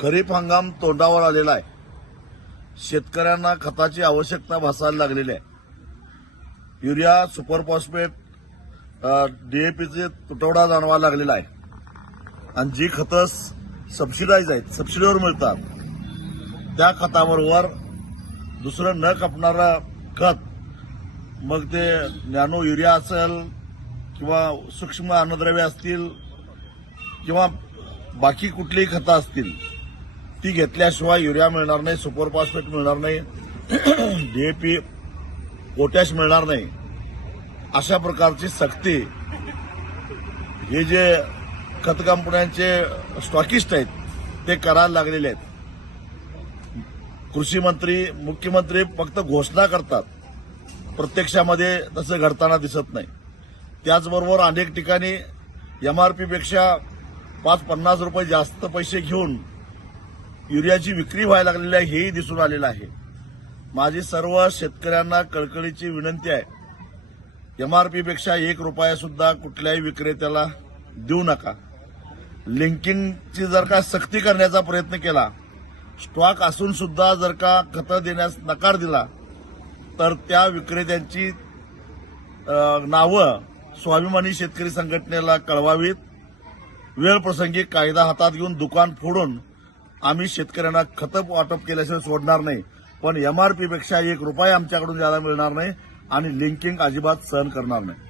खरीप हंगाम तोंडावर आलेला आहे. शेतकऱ्यांना खताची आवश्यकता भासायला लागलेली आहे. युरिया सुपर फॉस्फेट डीएपीचे तुटवडा जाणवायला लागलेला आहे. आणि जी खतं सबसिडाईज आहेत सबसिडीवर मिळतात. त्या खताबरोबर दुसरं न कापणारं खत मग ते नॅनो युरिया असेल किंवा सूक्ष्म अन्नद्रव्य असतील किंवा बाकी कुठलीही खतं असतील ती घेतल्याशिवाय युरिया मिळणार नाही सुपर फॉस्फेट मिळणार नाही डीएपी पोटॅश मिळणार नाही. अशा प्रकारची सक्ती हे जे खत कंपन्यांचे स्टॉकिस्ट आहेत ते करायला लागलेले आहेत. कृषी मंत्री मुख्यमंत्री फक्त घोषणा करतात. प्रत्यक्षामध्ये तसं घडताना दिसत नाही. त्याचबरोबर अनेक ठिकाणी एमआरपीपेक्षा पाच पन्नास रुपये जास्त पैसे घेऊन युरियाची विक्री व्हायला लागलेली आहे हेही दिसून आलेलं आहे. माझी सर्व शेतकऱ्यांना कळकळीची विनंती आहे. एमआरपीपेक्षा एक रुपया सुद्धा कुठल्याही विक्रेत्याला देऊ नका. लिंकिंगची जर का सक्ती करण्याचा प्रयत्न केला स्टॉक असून सुद्धा जर का खतं देण्यास नकार दिला तर त्या विक्रेत्यांची नावं स्वाभिमानी शेतकरी संघटनेला कळवावीत. वेळ प्रसंगी कायदा हातात घेऊन दुकान फोडून आम्ही शेतकऱ्यांना खतं वाटप केल्याशिवाय सोडणार नाही. पण एमआरपीपेक्षा एक रुपया आमच्याकडून ज्यादा मिळणार नाही आणि लिंकिंग अजिबात सहन करणार नाही.